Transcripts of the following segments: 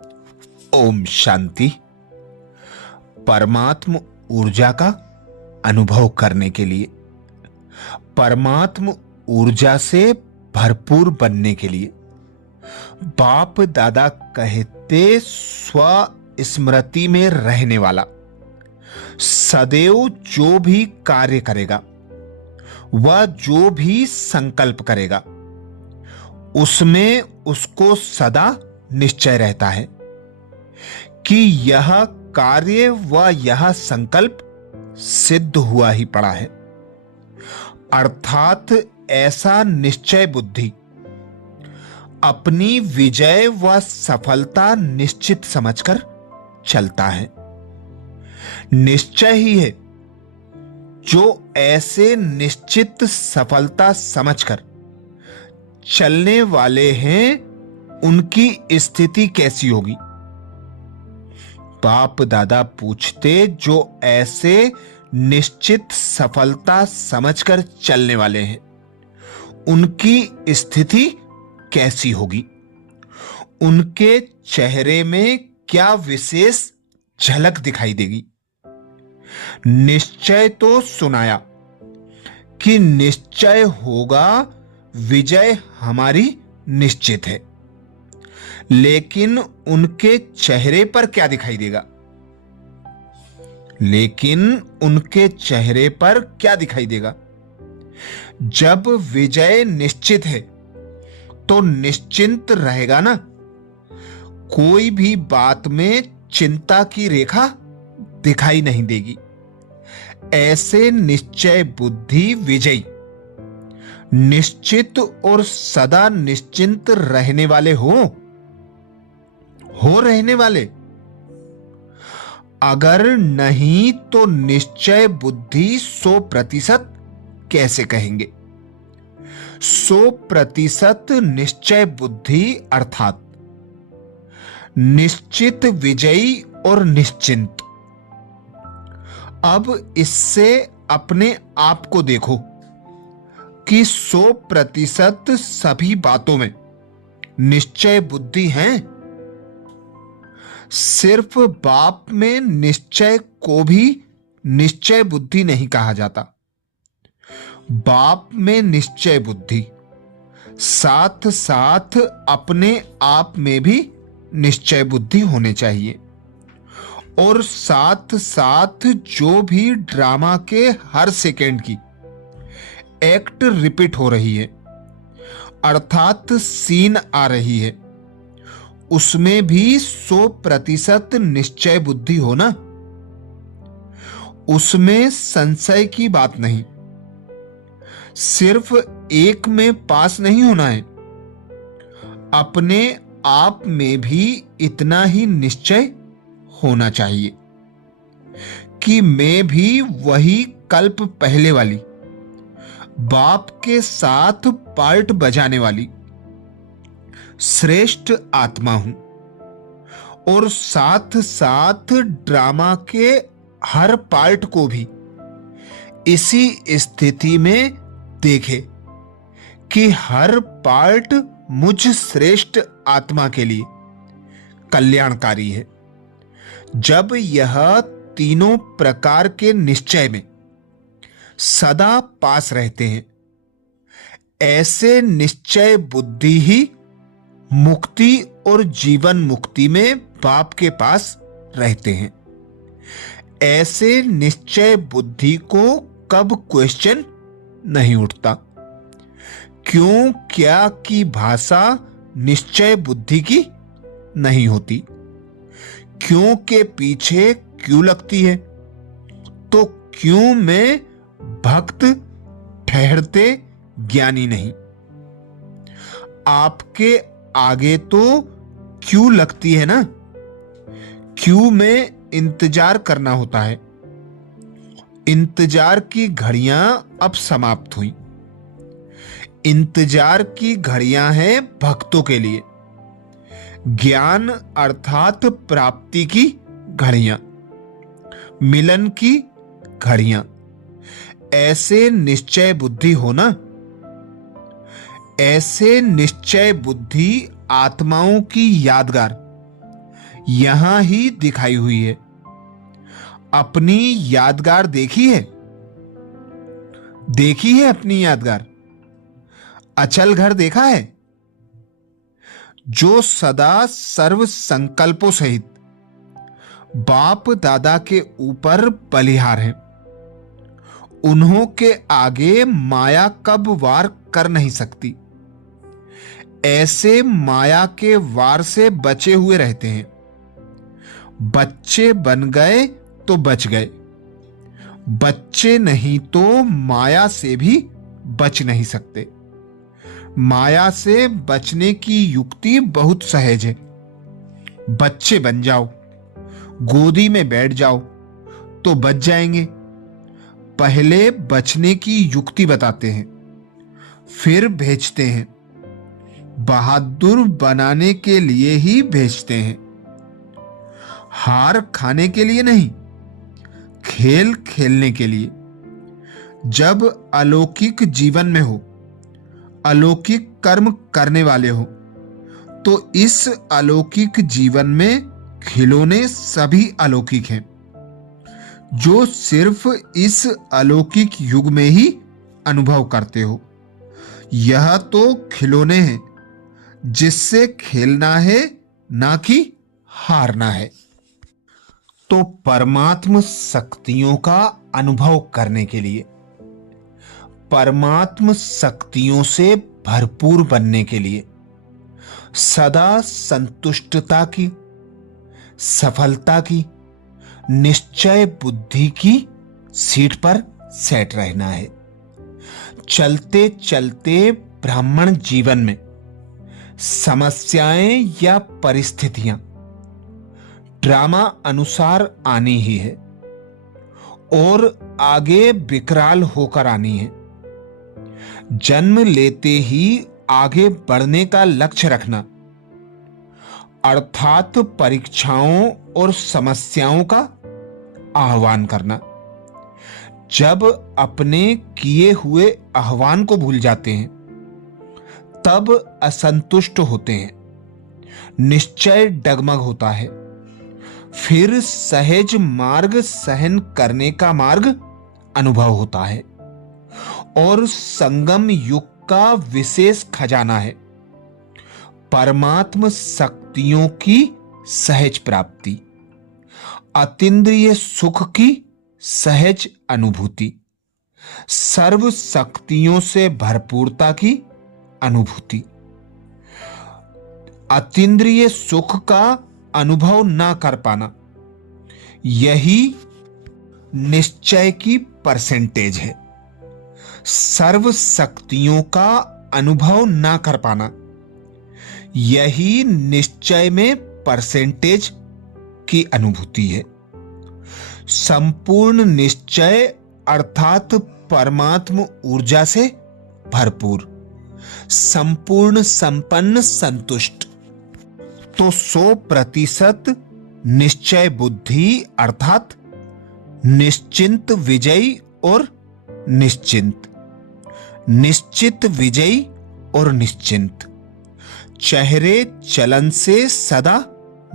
ओम शांति। परमात्म ऊर्जा का अनुभव करने के लिए, परमात्म ऊर्जा से भरपूर बनने के लिए बाप दादा कहते स्व स्मृति में रहने वाला सदैव जो भी कार्य करेगा, वह जो भी संकल्प करेगा, उसमें उसको सदा निश्चय रहता है कि यह कार्य व यह संकल्प सिद्ध हुआ ही पड़ा है। अर्थात ऐसा निश्चय बुद्धि अपनी विजय व सफलता निश्चित समझकर चलता है। निश्चय ही है जो ऐसे निश्चित सफलता समझकर चलने वाले हैं, उनकी स्थिति कैसी होगी। बाप दादा पूछते, जो ऐसे निश्चित सफलता समझकर चलने वाले हैं, उनकी स्थिति कैसी होगी, उनके चेहरे में क्या विशेष झलक दिखाई देगी। निश्चय तो सुनाया कि निश्चय होगा, विजय हमारी निश्चित है, लेकिन उनके चेहरे पर क्या दिखाई देगा? लेकिन उनके चेहरे पर क्या दिखाई देगा? जब विजय निश्चित है तो निश्चिंत रहेगा ना, कोई भी बात में चिंता की रेखा दिखाई नहीं देगी। ऐसे निश्चय बुद्धि विजयी, निश्चित और सदा निश्चिंत रहने वाले हो रहने वाले। अगर नहीं तो निश्चय बुद्धि 100% कैसे कहेंगे? 100% निश्चय बुद्धि अर्थात निश्चित विजयी और निश्चिंत। अब इससे अपने आप को देखो कि 100% सभी बातों में निश्चय बुद्धि है। सिर्फ बाप में निश्चय को भी निश्चय बुद्धि नहीं कहा जाता। बाप में निश्चय बुद्धि साथ साथ अपने आप में भी निश्चय बुद्धि होने चाहिए, और साथ साथ जो भी ड्रामा के हर सेकेंड की एक्ट रिपीट हो रही है, अर्थात सीन आ रही है, उसमें भी 100% निश्चय बुद्धि हो ना। उसमें संशय की बात नहीं। सिर्फ एक में पास नहीं होना है, अपने आप में भी इतना ही निश्चय होना चाहिए कि मैं भी वही कल्प पहले वाली बाप के साथ पार्ट बजाने वाली श्रेष्ठ आत्मा हूं, और साथ साथ ड्रामा के हर पार्ट को भी इसी स्थिति में देखे कि हर पार्ट मुझ श्रेष्ठ आत्मा के लिए कल्याणकारी है। जब यह तीनों प्रकार के निश्चय में सदा पास रहते हैं, ऐसे निश्चय बुद्धि ही मुक्ति और जीवन मुक्ति में बाप के पास रहते हैं। ऐसे निश्चय बुद्धि को कब क्वेश्चन नहीं उठता। क्यों क्या की भाषा निश्चय बुद्धि की नहीं होती। क्यों के पीछे क्यों लगती है, तो क्यों में भक्त ठहरते ज्ञानी नहीं। आपके आगे तो क्यों लगती है ना, क्यों में इंतजार करना होता है। इंतजार की घड़ियां अब समाप्त हुई। इंतजार की घड़ियां हैं भक्तों के लिए, ज्ञान अर्थात प्राप्ति की घड़ियां, मिलन की घड़ियां। ऐसे निश्चय बुद्धि होना, ऐसे निश्चय बुद्धि आत्माओं की यादगार यहां ही दिखाई हुई है। अपनी यादगार देखी है? देखी है अपनी यादगार? अचल घर देखा है? जो सदा सर्व संकल्पों सहित बाप दादा के ऊपर बलिहार हैं। उन्हों के आगे माया कब वार कर नहीं सकती। ऐसे माया के वार से बचे हुए रहते हैं। बच्चे बन गए तो बच गए, बच्चे नहीं तो माया से भी बच नहीं सकते। माया से बचने की युक्ति बहुत सहज है। बच्चे बन जाओ, गोदी में बैठ जाओ तो बच जाएंगे। पहले बचने की युक्ति बताते हैं, फिर भेजते हैं। बहादुर बनाने के लिए ही भेजते हैं, हार खाने के लिए नहीं, खेल खेलने के लिए। जब अलौकिक जीवन में हो, अलौकिक कर्म करने वाले हो, तो इस अलौकिक जीवन में खिलौने सभी अलौकिक हैं, जो सिर्फ इस अलौकिक युग में ही अनुभव करते हो। यह तो खिलौने हैं जिससे खेलना है, ना कि हारना है। तो परमात्म शक्तियों का अनुभव करने के लिए, परमात्म शक्तियों से भरपूर बनने के लिए सदा संतुष्टता की, सफलता की, निश्चय बुद्धि की सीट पर सेट रहना है। चलते चलते ब्राह्मण जीवन में समस्याएं या परिस्थितियां ड्रामा अनुसार आनी ही है और आगे विकराल होकर आनी है। जन्म लेते ही आगे बढ़ने का लक्ष्य रखना, अर्थात परीक्षाओं और समस्याओं का आह्वान करना। जब अपने किए हुए आह्वान को भूल जाते हैं, तब असंतुष्ट होते हैं, निश्चय डगमग होता है। फिर सहज मार्ग सहन करने का मार्ग अनुभव होता है और संगम युग का विशेष खजाना है परमात्म शक्तियों की सहज प्राप्ति, अतीन्द्रिय सुख की सहज अनुभूति, सर्व शक्तियों से भरपूरता की अनुभूति। अतीन्द्रिय सुख का अनुभव ना कर पाना, यही निश्चय की परसेंटेज है। सर्व शक्तियों का अनुभव ना कर पाना, यही निश्चय में परसेंटेज की अनुभूति है। संपूर्ण निश्चय अर्थात परमात्म ऊर्जा से भरपूर, संपूर्ण संपन्न संतुष्ट। तो 100% निश्चय बुद्धि अर्थात निश्चिंत विजयी और निश्चिंत, निश्चित विजयी और निश्चिंत। चेहरे चलन से सदा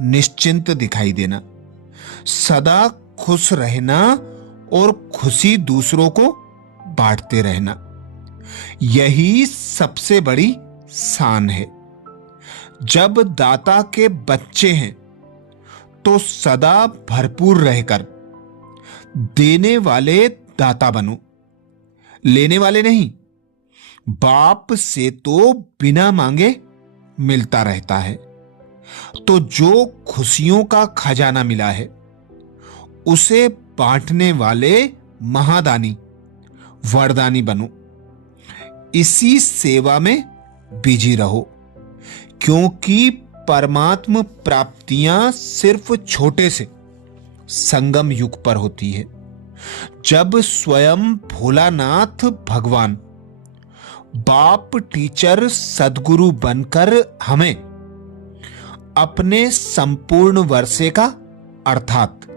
निश्चिंत दिखाई देना, सदा खुश रहना और खुशी दूसरों को बांटते रहना, यही सबसे बड़ी शान है। जब दाता के बच्चे हैं तो सदा भरपूर रहकर देने वाले दाता बनो, लेने वाले नहीं। बाप से तो बिना मांगे मिलता रहता है, तो जो खुशियों का खजाना मिला है उसे बांटने वाले महादानी वरदानी बनो। इसी सेवा में बिजी रहो, क्योंकि परमात्म प्राप्तियां सिर्फ छोटे से संगम युग पर होती है, जब स्वयं भोलानाथ भगवान बाप टीचर सदगुरु बनकर हमें अपने संपूर्ण वर्षे का अर्थात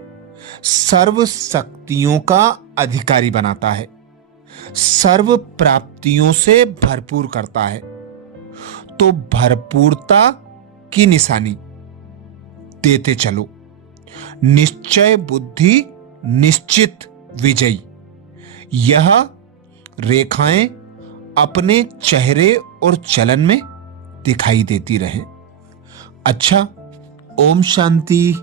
सर्व शक्तियों का अधिकारी बनाता है, सर्व प्राप्तियों से भरपूर करता है। तो भरपूरता की निशानी देते चलो। निश्चय बुद्धि निश्चित विजयी। यह रेखाएं अपने चेहरे और चलन में दिखाई देती रहे। अच्छा, ओम शांति।